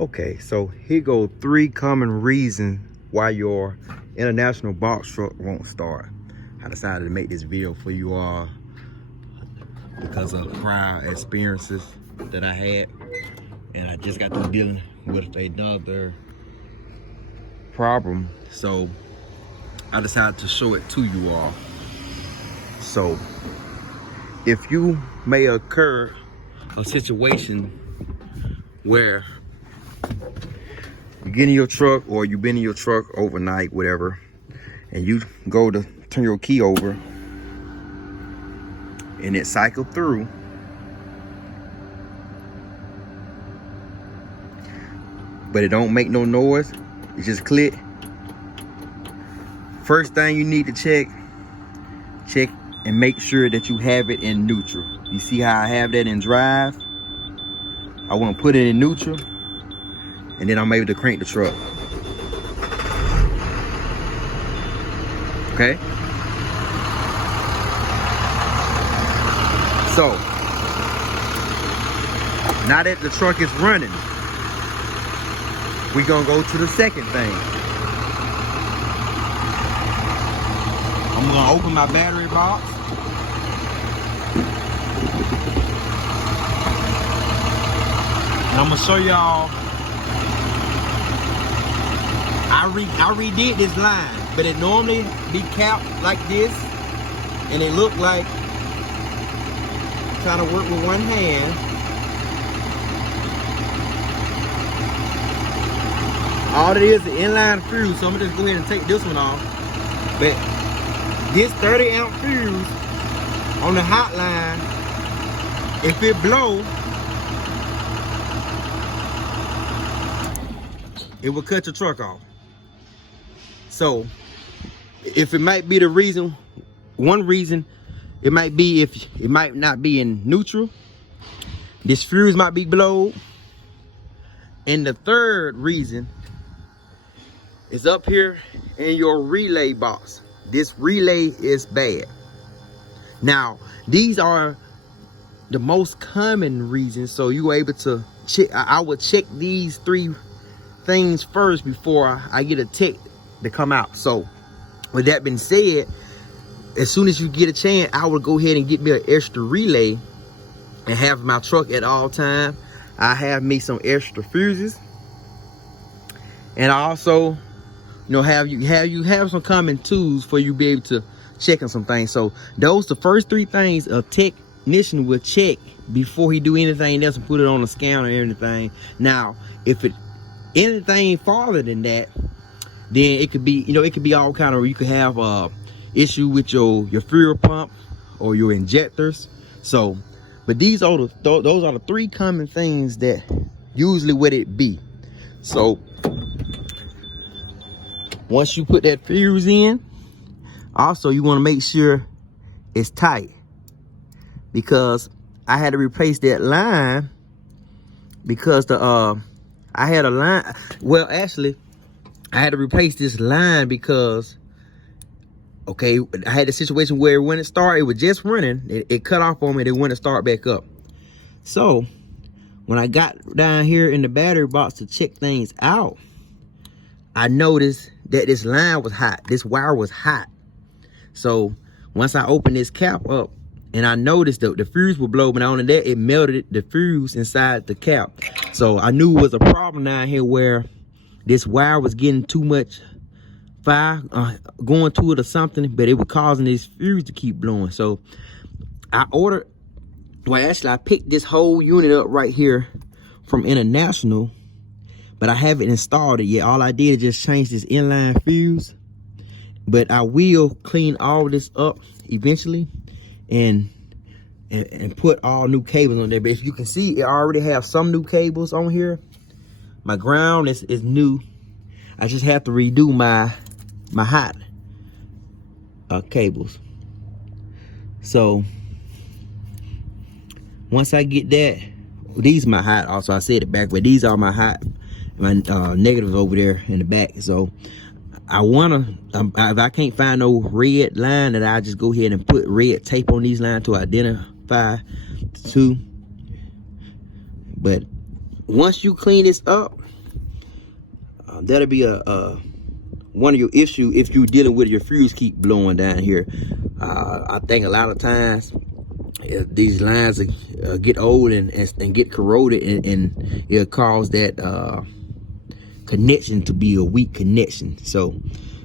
Okay, so here go 3 common reasons why your international box truck won't start. I decided to make this video for you all because of prior experiences that I had, and I just got through dealing with another problem, so I decided to show it to you all. So if you may occur a situation where you get in your truck, or you've been in your truck overnight, whatever, and you go to turn your key over and it cycled through, but it don't make no noise, it just click. First thing you need to check and make sure that you have it in neutral. You see how I have that in drive? I want to put it in neutral, and then I'm able to crank the truck. Okay? So, now that the truck is running, we're gonna go to the second thing. I'm gonna open my battery box. And I'm gonna show y'all. I redid this line, but it normally be capped like this, and it looked like trying to work with one hand. All it is inline fuse, so I'm gonna just go ahead and take this one off. But this 30 amp fuse on the hot line, if it blow, it will cut your truck off. So if it might be the reason, one reason, it might be if it might not be in neutral, this fuse might be blowed. And the third reason is up here in your relay box. This relay is bad. Now, these are the most common reasons, so you were able to check. I would check these 3 things first before I get a tech to come out. So with that being said, as soon as you get a chance, I would go ahead and get me an extra relay and have my truck at all time. I have me some extra fuses, and I also, you know, have some common tools for you to be able to check on some things. So those the first 3 things a technician will check before he do anything else and put it on a scanner or anything. Now, if it anything farther than that, then it could be, you know, it could be all kind of, you could have issue with your fuel pump or your injectors. So, but these are those are the 3 common things that usually what it be. So once you put that fuse in, also you want to make sure it's tight, because I had to replace that line because I had a line. Well, actually, I had to replace this line because, okay, I had a situation where when it started, it was just running. It cut off on me. It wouldn't start back up. So when I got down here in the battery box to check things out, I noticed that this line was hot. This wire was hot. So once I opened this cap up, and I noticed that the fuse would blow, but not only that, it melted the fuse inside the cap. So I knew it was a problem down here where this wire was getting too much fire going to it or something, but it was causing this fuse to keep blowing. So I ordered, well, actually I picked this whole unit up right here from International, but I haven't installed it yet. All I did is just change this inline fuse, but I will clean all this up eventually and put all new cables on there. But if you can see, it already have some new cables on here. My ground is new. I just have to redo my hot cables. So once I get that, these are my hot, also I said it back, but these are my hot, my negatives over there in the back. So I wanna, if I can't find no red line, that I just go ahead and put red tape on these lines to identify the two. But once you clean this up, That'll be one of your issues if you're dealing with your fuse keep blowing down here. I think a lot of times these lines get old and get corroded, and it'll cause that connection to be a weak connection. So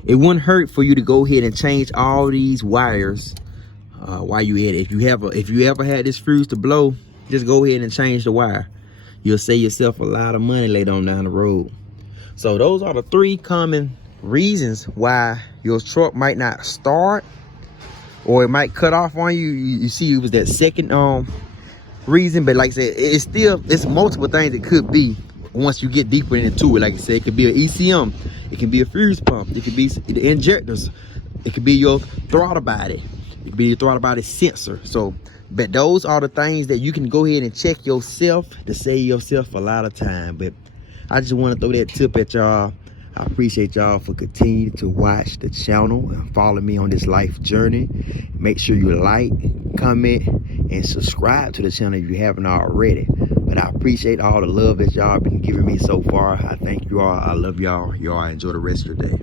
it wouldn't hurt for you to go ahead and change all these wires while you at it. If you ever had this fuse to blow, just go ahead and change the wire. You'll save yourself a lot of money later on down the road. So those are the 3 common reasons why your truck might not start, or it might cut off on you. You see, it was that second reason, but like I said, it's multiple things it could be once you get deeper into it. Like I said, it could be an ECM, it can be a fuse pump, it could be the injectors, it could be your throttle body, it could be your throttle body sensor. So, but those are the things that you can go ahead and check yourself to save yourself a lot of time. But I just want to throw that tip at y'all. I appreciate y'all for continuing to watch the channel and follow me on this life journey. Make sure you like, comment, and subscribe to the channel if you haven't already. But I appreciate all the love that y'all been giving me so far. I thank you all. I love y'all. Y'all enjoy the rest of your day.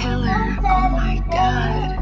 Killer. Oh my God.